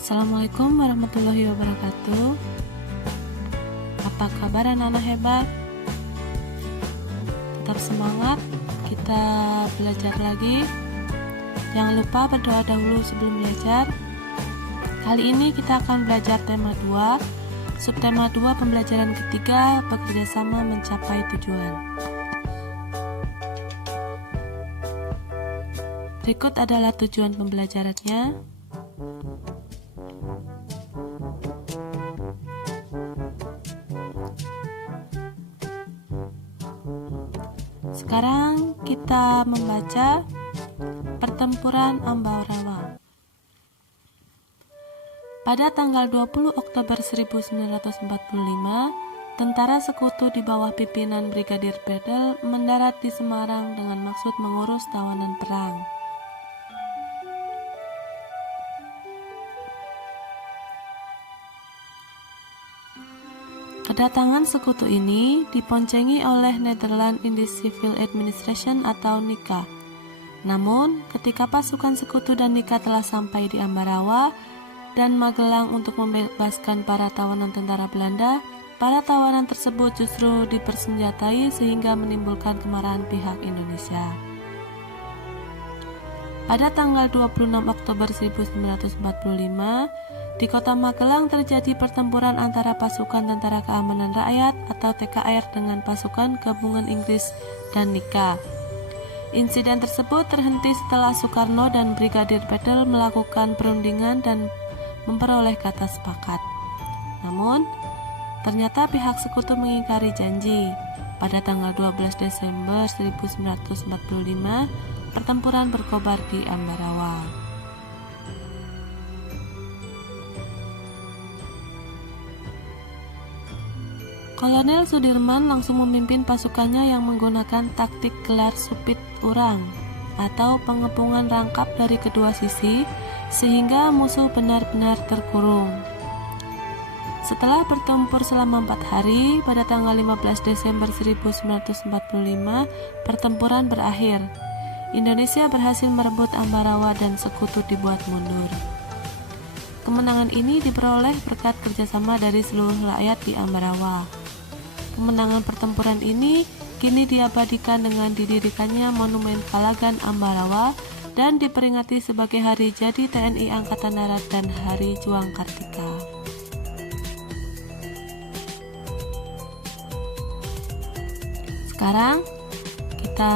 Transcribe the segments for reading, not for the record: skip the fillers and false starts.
Assalamualaikum warahmatullahi wabarakatuh. Apa kabar anak-anak hebat? Tetap semangat, kita belajar lagi. Jangan lupa berdoa dahulu sebelum belajar. Kali ini kita akan belajar tema 2, subtema 2 pembelajaran ketiga, bekerja sama mencapai tujuan. Berikut adalah tujuan pembelajarannya. Sekarang kita membaca Pertempuran Ambarawa. Pada tanggal 20 Oktober 1945, tentara sekutu di bawah pimpinan Brigadir Bedel mendarat di Semarang dengan maksud mengurus tawanan perang. Kedatangan sekutu ini diponcengi oleh Netherlands Indies Civil Administration atau NICA. Namun, ketika pasukan sekutu dan NICA telah sampai di Ambarawa dan Magelang untuk membebaskan para tawanan tentara Belanda, para tawanan tersebut justru dipersenjatai sehingga menimbulkan kemarahan pihak Indonesia. Pada tanggal 26 Oktober 1945, di kota Magelang terjadi pertempuran antara pasukan Tentara Keamanan Rakyat atau TKR dengan pasukan gabungan Inggris dan NICA. Insiden tersebut terhenti setelah Soekarno dan Brigadir Bedel melakukan perundingan dan memperoleh kata sepakat. Namun, ternyata pihak sekutu mengingkari janji. Pada tanggal 12 Desember 1945, pertempuran berkobar di Ambarawa. Kolonel Sudirman langsung memimpin pasukannya yang menggunakan taktik gelar supit urang atau pengepungan rangkap dari kedua sisi sehingga musuh benar-benar terkurung. Setelah bertempur selama 4 hari, pada tanggal 15 Desember 1945, pertempuran berakhir. Indonesia berhasil merebut Ambarawa dan sekutu dibuat mundur. Kemenangan ini diperoleh berkat kerjasama dari seluruh rakyat di Ambarawa. Kemenangan pertempuran ini kini diabadikan dengan didirikannya Monumen Kalagan Ambarawa dan diperingati sebagai Hari Jadi TNI Angkatan Darat dan Hari Juang Kartika. Sekarang kita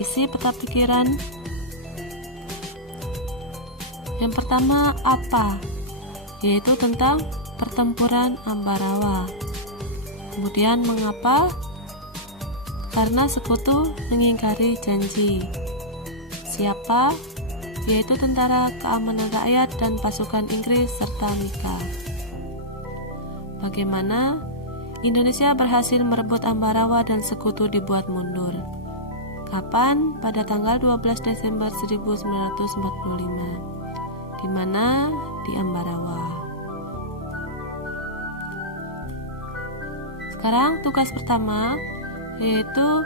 isi peta pikiran. Yang pertama apa? Yaitu tentang pertempuran Ambarawa. Kemudian mengapa? Karena sekutu mengingkari janji. Siapa? Yaitu Tentara Keamanan Rakyat dan pasukan Inggris serta NICA. Bagaimana? Indonesia berhasil merebut Ambarawa dan sekutu dibuat mundur. Kapan? Pada tanggal 12 Desember 1945. Di mana? Di Ambarawa. Sekarang tugas pertama yaitu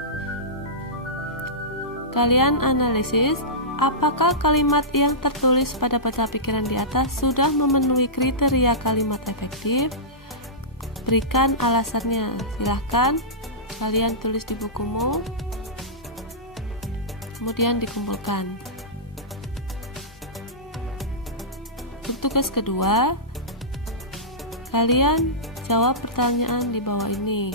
kalian analisis apakah kalimat yang tertulis pada peta pikiran di atas sudah memenuhi kriteria kalimat efektif. Berikan alasannya. Silahkan kalian tulis di bukumu, kemudian dikumpulkan. Untuk tugas kedua, kalian jawab pertanyaan di bawah ini.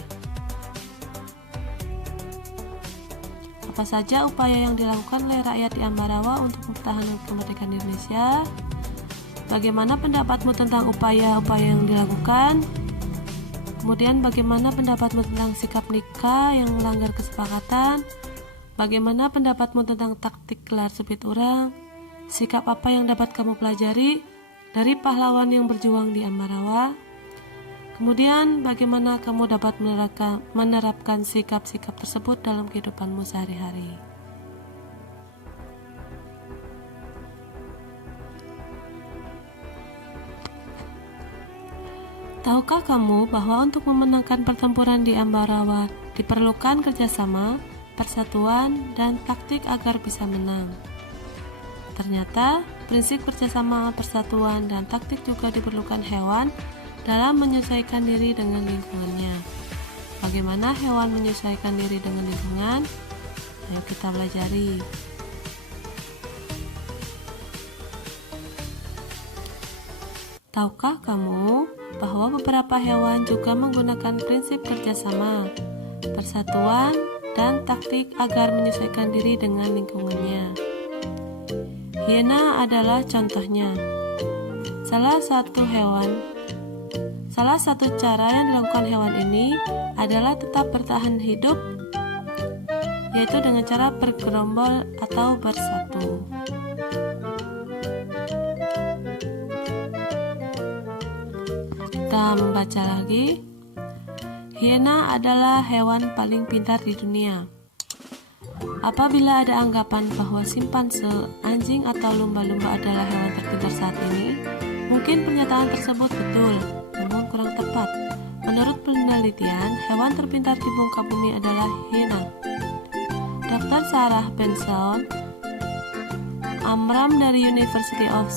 Apa saja upaya yang dilakukan oleh rakyat di Ambarawa untuk mempertahankan kemerdekaan Indonesia? Bagaimana pendapatmu tentang upaya-upaya yang dilakukan? Kemudian bagaimana pendapatmu tentang sikap NICA yang melanggar kesepakatan? Bagaimana pendapatmu tentang taktik gelar supit urang? Sikap apa yang dapat kamu pelajari dari pahlawan yang berjuang di Ambarawa? Kemudian, bagaimana kamu dapat menerapkan sikap-sikap tersebut dalam kehidupanmu sehari-hari? Tahukah kamu bahwa untuk memenangkan pertempuran di Ambarawa diperlukan kerjasama, persatuan, dan taktik agar bisa menang? Ternyata, Prinsip kerjasama, persatuan, dan taktik juga diperlukan hewan dalam menyesuaikan diri dengan lingkungannya. Bagaimana hewan menyesuaikan diri dengan lingkungan? Ayo kita pelajari. Tahukah kamu bahwa beberapa hewan juga menggunakan prinsip kerjasama, persatuan, dan taktik agar menyesuaikan diri dengan lingkungannya? Hiena adalah contohnya. Salah satu cara yang dilakukan hewan ini adalah tetap bertahan hidup, yaitu dengan cara bergerombol atau bersatu. Kita membaca lagi. Hiena adalah hewan paling pintar di dunia. Apabila ada anggapan bahwa simpanse, anjing, atau lumba-lumba adalah hewan terpintar saat ini, mungkin pernyataan tersebut betul, namun kurang tepat. Menurut penelitian, hewan terpintar di muka bumi adalah hiena. Dr. Sarah Benson Amram dari University of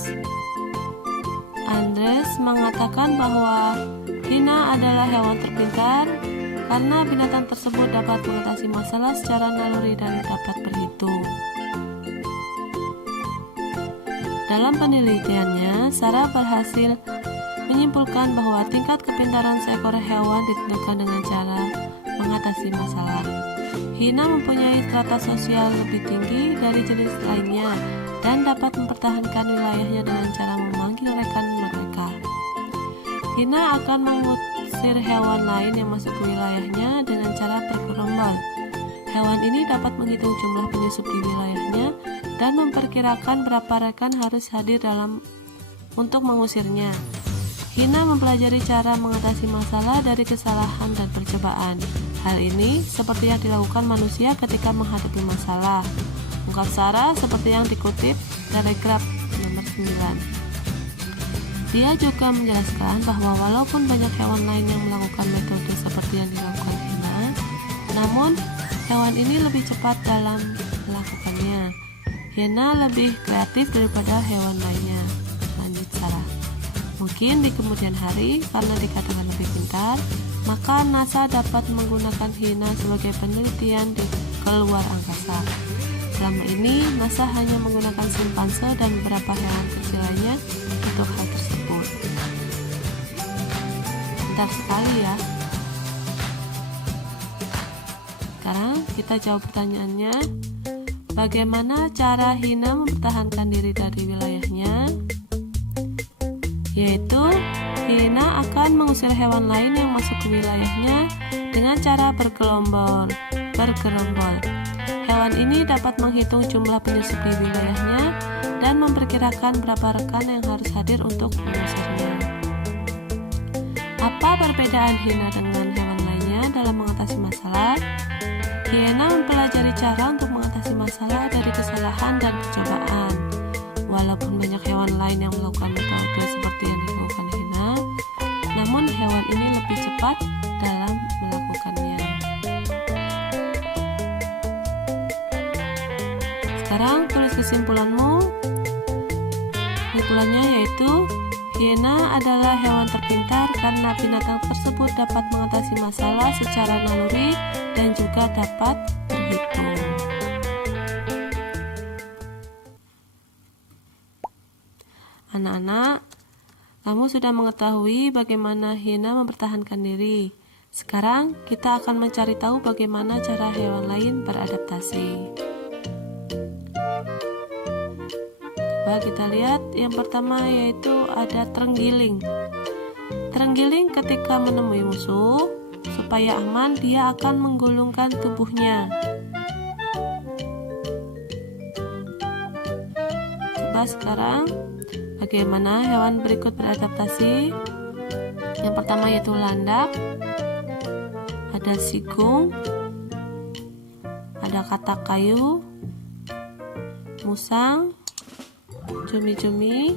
Andres mengatakan bahwa hiena adalah hewan terpintar karena binatang tersebut dapat mengatasi masalah secara naluri dan dapat berhitung. Dalam penelitiannya, Sarah berhasil menyimpulkan bahwa tingkat kepintaran seekor hewan ditentukan dengan cara mengatasi masalah. Hiena mempunyai strata sosial lebih tinggi dari jenis lainnya dan dapat mempertahankan wilayahnya dengan cara memanggil rekan mereka. Hiena akan mengusir hewan lain yang masuk ke wilayahnya dengan cara bergerombol. Hewan ini dapat menghitung jumlah penyusup di wilayahnya dan memperkirakan berapa rekan harus hadir untuk mengusirnya. Hiena mempelajari cara mengatasi masalah dari kesalahan dan percobaan. Hal ini seperti yang dilakukan manusia ketika menghadapi masalah. Ungkap Sarah seperti yang dikutip paragraf nomor 9. Dia juga menjelaskan bahwa walaupun banyak hewan lain yang melakukan metode seperti yang dilakukan hiena, namun hewan ini lebih cepat dalam melakukannya. Hiena lebih kreatif daripada hewan lainnya. Lanjut Sarah. Mungkin di kemudian hari, karena dikatakan lebih pintar, maka NASA dapat menggunakan hiena sebagai penelitian di keluar angkasa. Selama ini, NASA hanya menggunakan simpanse dan beberapa hewan kecil lainnya untuk hal tersebut. Pintar sekali ya. Sekarang kita jawab pertanyaannya. Bagaimana cara hiena mempertahankan diri dari wilayahnya? Yaitu, hiena akan mengusir hewan lain yang masuk ke wilayahnya dengan cara bergerombol. Hewan ini dapat menghitung jumlah penyusup di wilayahnya dan memperkirakan berapa rekan yang harus hadir untuk mengusirnya. Apa perbedaan hiena dengan hewan lainnya dalam mengatasi masalah? Hiena mempelajari cara untuk mengatasi masalah dari kesalahan dan percobaan. Walaupun banyak hewan lain yang melakukan metode seperti yang dilakukan hiena, namun hewan ini lebih cepat dalam melakukannya. Sekarang tulis kesimpulanmu. Kesimpulannya yaitu hiena adalah hewan terpintar karena binatang tersebut dapat mengatasi masalah secara naluri dan juga dapat berhitung. Anak-anak, kamu sudah mengetahui bagaimana hiena mempertahankan diri. Sekarang kita akan mencari tahu bagaimana cara hewan lain beradaptasi. Coba kita lihat, yang pertama yaitu ada terenggiling. Terenggiling ketika menemui musuh, supaya aman dia akan menggulungkan tubuhnya. Coba sekarang, bagaimana hewan berikut beradaptasi? Yang pertama yaitu landak, ada sigung, ada katak kayu, musang, cumi-cumi,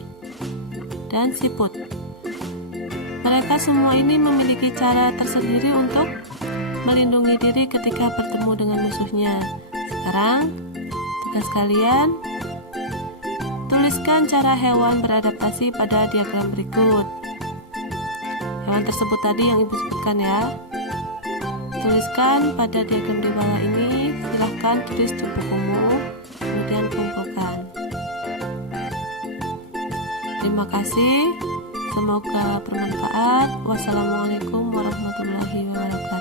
dan siput. Mereka semua ini memiliki cara tersendiri untuk melindungi diri ketika bertemu dengan musuhnya. Sekarang, tugas kalian, tulis Tuliskan cara hewan beradaptasi pada diagram berikut. Hewan tersebut tadi yang Ibu sebutkan ya. Tuliskan pada diagram di bawah ini, silahkan tulis di bukumu, kemudian kumpulkan. Terima kasih, semoga bermanfaat. Wassalamualaikum warahmatullahi wabarakatuh.